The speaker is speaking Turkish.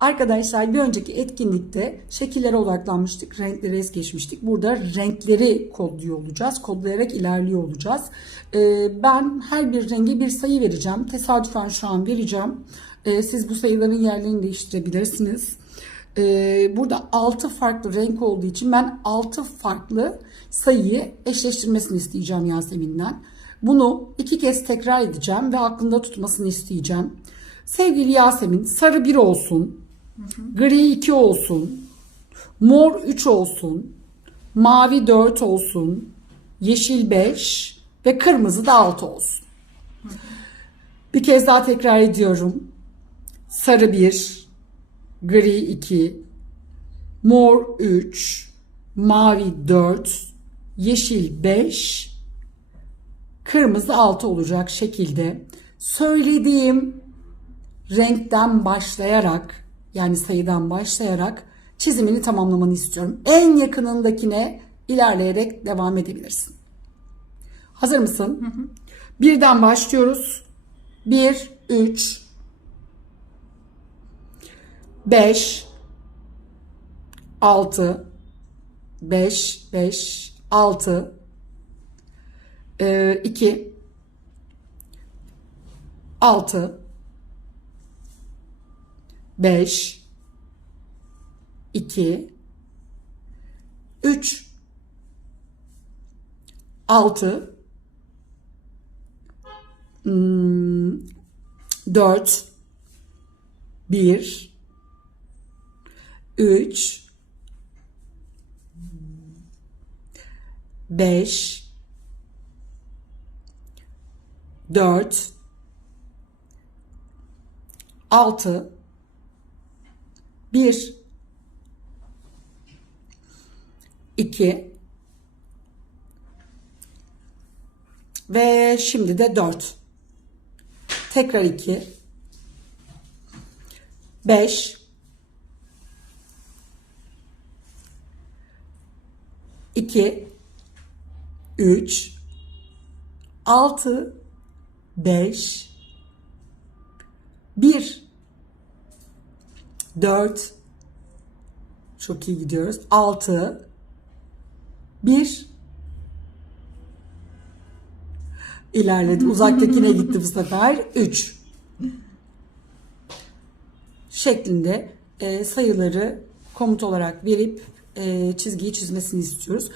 Arkadaşlar bir önceki etkinlikte şekillere odaklanmıştık, renkleri es geçmiştik. Burada renkleri kodluyor olacağız, kodlayarak ilerliyor olacağız. Ee, ben her bir renge bir sayı vereceğim. Tesadüfen şu an vereceğim. Ee, siz bu sayıların yerlerini değiştirebilirsiniz. Ee, burada 6 farklı renk olduğu için ben 6 farklı sayıyı eşleştirmesini isteyeceğim Yasemin'den. Bunu iki kez tekrar edeceğim ve aklında tutmasını isteyeceğim. Sevgili Yasemin sarı 1 olsun, gri 2 olsun, mor 3 olsun, mavi 4 olsun, yeşil 5 ve kırmızı da 6 olsun. Bir kez daha tekrar ediyorum. Sarı 1, gri 2, mor 3, mavi 4, yeşil 5, kırmızı 6 olacak şekilde söylediğim renkten başlayarak yani sayıdan başlayarak çizimini tamamlamanı istiyorum. En yakınındakine ilerleyerek devam edebilirsin. Hazır mısın? Birden başlıyoruz. 1, 3, 5, 6, 5, 5, 6, 2, 6, 5 2 3 6 4 1 3 5 4 6 1 2 ve şimdi de 4 tekrar 2 5 2 3 6 5 1 4 çok iyi gidiyoruz. 6 1 ilerledi. Uzaktakine gitti bu sefer. 3 şeklinde e, sayıları komut olarak verip e, çizgiyi çizmesini istiyoruz.